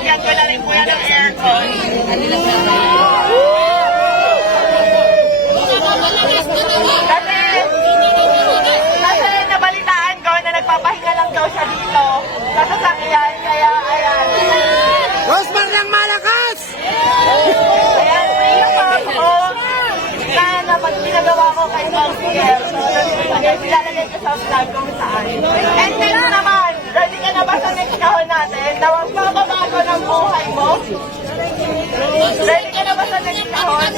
Lalagyan ko na rin po yan ng aircon. Kasi nabalitaan ko na nagpapahinga lang daw siya dito sa sasakyan, kaya ayan. Rosmar ng malakas! Ayan, pinapap ko na pag pinagawa ko kay Mousier. So, ilalagay ko sa vlog kung saan. And next naman, ready ka na ba sa next kahon natin? Na magbabago ng buhay mo? Ready ka na ba sa next kahon?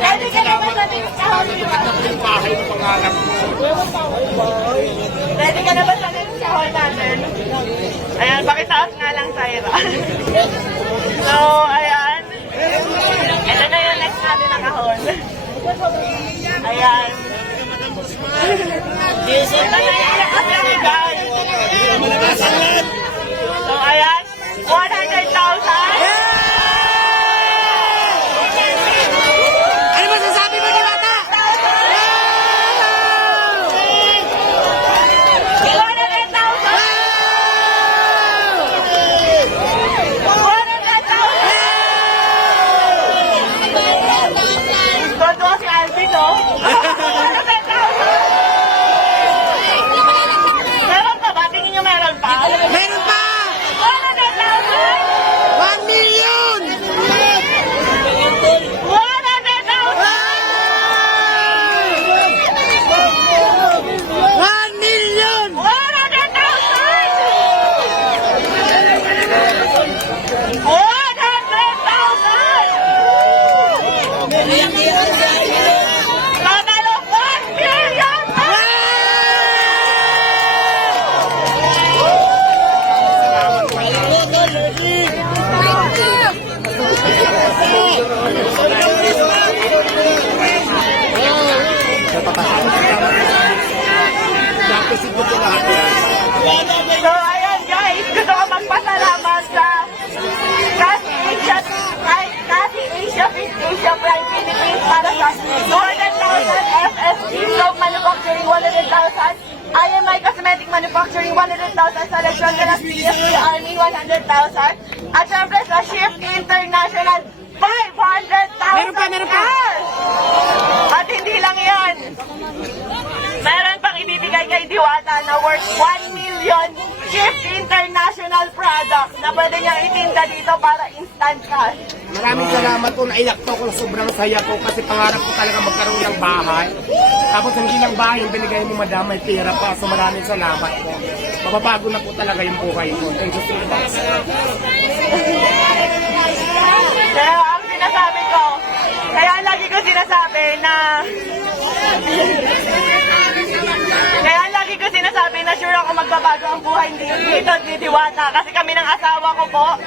Ready ka na ba sa next kahon? Bahay ng pangarap ko. Ready ka na ba sa next kahon natin? Ayan, pakitaas nga lang, Tyra. So, ayan. Ito na yung next natin na kahon. Ayan. Ito na yung next natin, guys. So, ayan. 100,000. Ano masasabi mo, Diwata? 100,000. Todo si Alvin, no? 100,000. Meron pa ba? Tingin nyo meron pa? Meron pa! 100,000. 1 million! 1 million! 100,000. So, ayan guys, gusto ko magpasalamat sa Kasi Asia Prime Philippines para sa 200,000 FSG Soap Manufacturing 100,000, IMI Cosmetic Manufacturing 100,000, sa Legion de las PSP Army 100,000, at syempre sa Shift International 500,000. Meron pa! At hindi lang yan. Meron pang ibibigay kay Diwata na worth 1 million Shift International products na pwede niyang itinda dito para instant cash. Maraming salamat po, naiyak po ako, sobrang saya po kasi pangarap ko talaga magkaroon ng bahay. Tapos hindi lang bahay yung binigay mo, madam, may pera pa. So maraming salamat po. Mababago na po talaga yung buhay ko. Thank you so much. Kaya ang sinasabi ko, kaya lagi ko sinasabi na sure ako magbabago ang buhay dito ni Diwata. Kasi kami ng asawa ko po,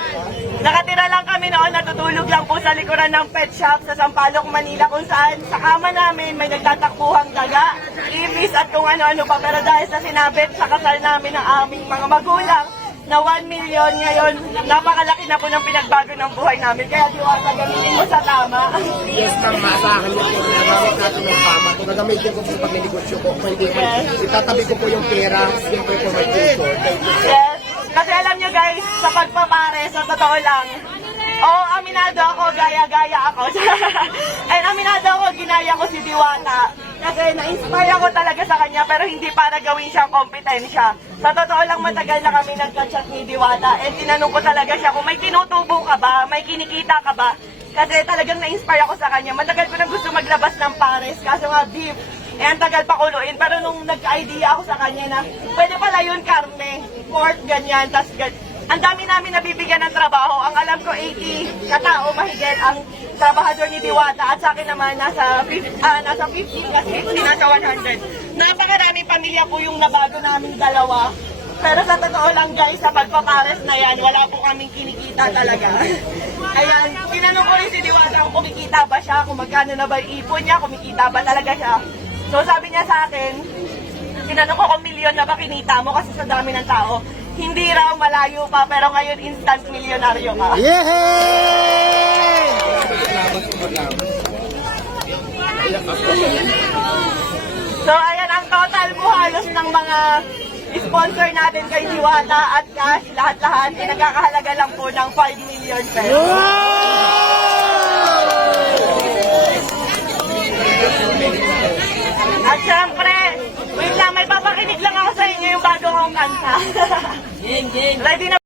nakatira lang kami noon, natutulog lang po sa likuran ng pet shop sa Sampaloc, Manila, kung saan sa kama namin may nagtatakbuhang daga, ibis at kung ano-ano pa. Pero dahil sa sinabit sa kasal namin ng aming mga magulang, na 1 million ngayon, napakalaki na po ng pinagbago ng buhay namin. Kaya Diwata, gamitin mo sa tama. Yes, ma'am, maasahan niyo po. Nagamit natin ng tama. Kung nagamitin ko po sa pag-negosyo ko, hindi ko, itatabi ko po yung pera, siyempre po may future. Yes. Kasi alam nyo guys, sa pagpapare, sa totoo lang, aminado ako, gaya-gaya ako. And aminado ako, ginaya ko si Diwata. Kasi na-inspire ako talaga sa kanya, pero hindi para gawin siyang kompetensya. Sa totoo lang, matagal na kami nagka-chat ni Diwata. And tinanong ko talaga siya kung may tinutubo ka ba, may kinikita ka ba. Kasi talagang na-inspire ako sa kanya. Matagal ko na gusto maglabas ng pares, kaso nga beef. Eh, ang tagal pakuluin. Pero nung nagka-idea ako sa kanya na, pwede pala yun karne, pork, ganyan, tas ang dami namin nabibigyan ng trabaho. Ang alam ko, 80 katao mahigit ang trabahador ni Diwata. At sa akin naman, nasa 50 plus 50, nasa 100. Napakaraming pamilya po yung nabago namin dalawa. Pero sa totoo lang guys, sa pagpapares na yan, wala po kaming kinikita talaga. Ayan, tinanong ko rin si Diwata kung kumikita ba siya, kung magkano na ba yung ipon niya, kumikita ba talaga siya. So sabi niya sa akin, tinanong ko kung milyon na ba kinita mo kasi sa dami ng tao. Hindi raw, malayo pa, pero ngayon instant milyonaryo ka. Yehey! So ayan, ang total mo halos ng mga sponsor natin kay Diwata at cash, lahat-lahat, ay nagkakahalaga lang po ng 5 million pesos. At syempre, wait lang, may papakinig lang ako sa inyo yung bago kong kanta. Ready na